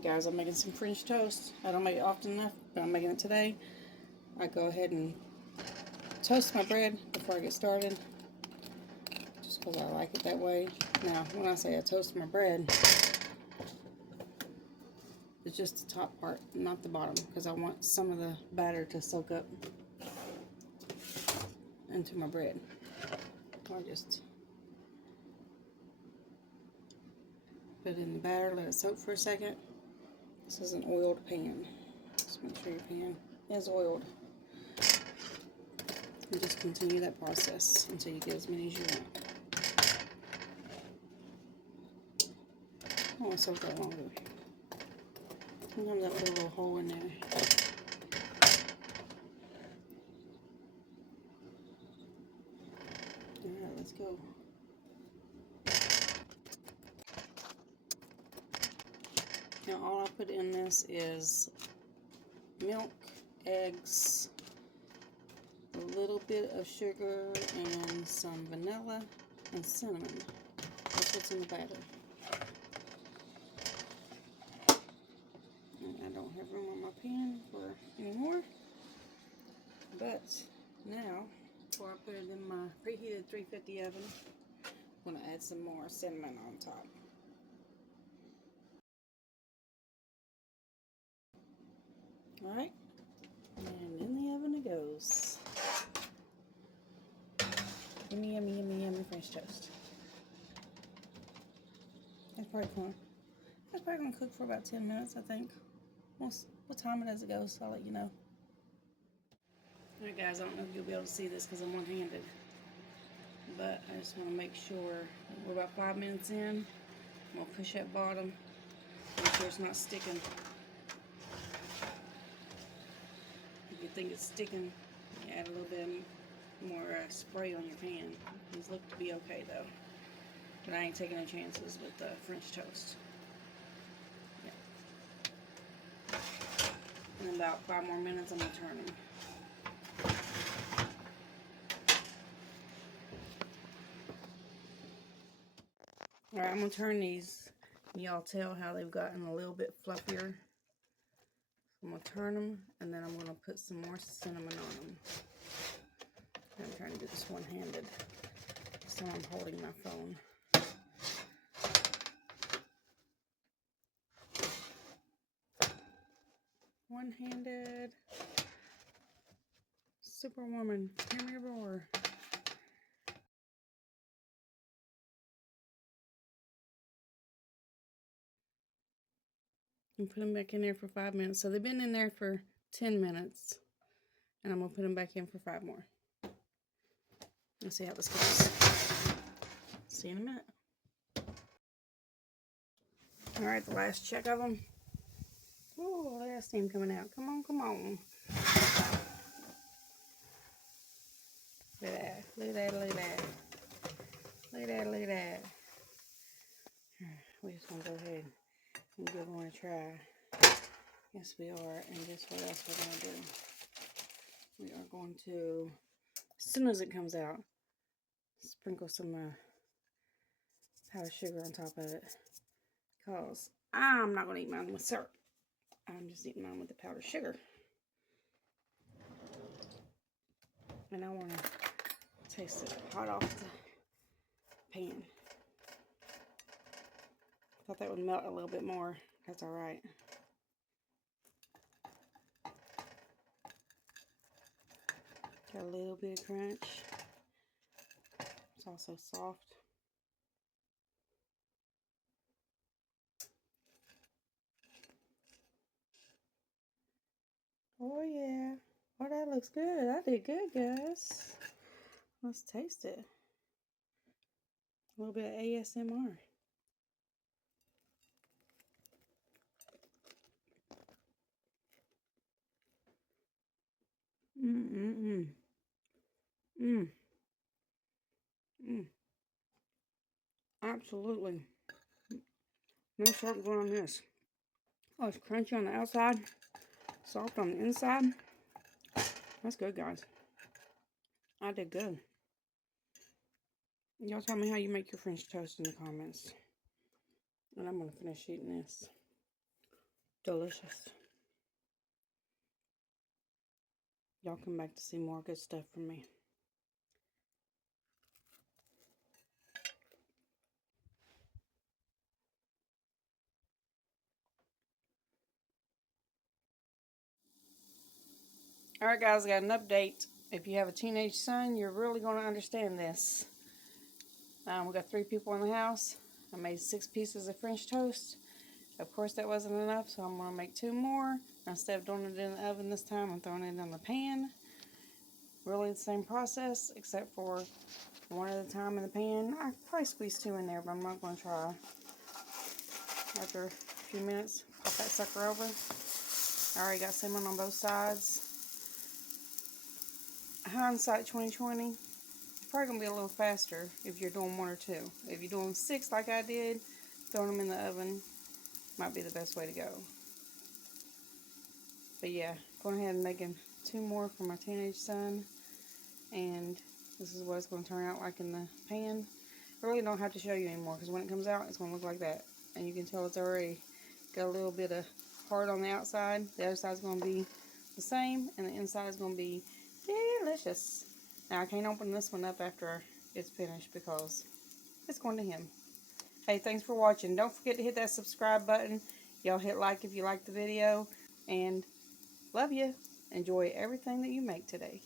Guys, I'm making some French toast. I don't make it often enough, but I'm making it today. I go ahead and toast my bread before I get started, just because I like it that way. Now, when I say I toast my bread, it's just the top part, not the bottom, because I want some of the batter to soak up into my bread. I just put it in the batter, let it soak for a second. This is an oiled pan. Just make sure your pan is oiled. And just continue that process until you get as many as you want. I want to soak that longer. Sometimes I put a little hole in there. Alright, let's go. Now all I put in this is milk, eggs, a little bit of sugar, and some vanilla and cinnamon. That's what's in the batter. And I don't have room on my pan for any more. But now, before I put it in my preheated 350 oven, I'm going to add some more cinnamon on top. Alright, and in the oven it goes. Yummy, yummy, yummy, yummy French toast. That's probably going to cook for about 10 minutes, I think. What time it as it goes, so I'll let you know. Alright guys, I don't know if you'll be able to see this because I'm one-handed. But I just want to make sure we're about 5 minutes in. I'm going to push that bottom, make sure it's not sticking. If you think it's sticking, you add a little bit more spray on your pan. These look to be okay though. But I ain't taking any chances with the French toast. Yeah. In about 5 more minutes, I'm going to turn them. Alright, I'm going to turn these. Y'all tell how they've gotten a little bit fluffier. I'm going to turn them, and then I'm going to put some more cinnamon on them. I'm trying to do this one-handed, so I'm holding my phone. One-handed. Superwoman, hear me roar. And put them back in there for 5 minutes. So they've been in there for 10 minutes. And I'm going to put them back in for 5 more. Let's see how this goes. See you in a minute. Alright, the last check of them. Oh, there's steam coming out. Come on, come on. Look at that. Look at that, look at that. Look at that, look at that. We're just going to go ahead and give one a try. Yes, we are. And guess what else we're going to do? We are going to, as soon as it comes out, sprinkle some powdered sugar on top of it. Because I'm not going to eat mine with syrup. I'm just eating mine with the powdered sugar. And I want to taste it hot off the pan. Thought that would melt a little bit more. That's alright. Got a little bit of crunch. It's also soft. Oh yeah. Oh, that looks good. I did good, guys. Let's taste it. A little bit of ASMR. Absolutely. No syrup going on this. Oh, it's crunchy on the outside, soft on the inside. That's good, guys. I did good. Y'all tell me how you make your French toast in the comments. And I'm going to finish eating this. Delicious. Y'all come back to see more good stuff from me. Alright guys, I got an update. If you have a teenage son, you're really going to understand this. We got 3 people in the house. I made 6 pieces of French toast. Of course that wasn't enough, so I'm going to make 2 more. Instead of doing it in the oven this time, I'm throwing it in the pan. Really the same process, except for one at a time in the pan. I probably squeeze 2 in there, but I'm not going to try. After a few minutes, pop that sucker over. I already got cinnamon on both sides. Hindsight 2020, it's probably going to be a little faster if you're doing 1 or 2. If you're doing 6 like I did, throwing them in the oven might be the best way to go. But yeah, going ahead and making 2 more for my teenage son. And this is what it's going to turn out like in the pan. I really don't have to show you anymore, because when it comes out, it's going to look like that. And you can tell it's already got a little bit of hard on the outside. The other side's going to be the same, and the inside is going to be delicious. Now, I can't open this one up after it's finished because it's going to him. Hey, thanks for watching. Don't forget to hit that subscribe button. Y'all hit like if you like the video. And love you. Enjoy everything that you make today.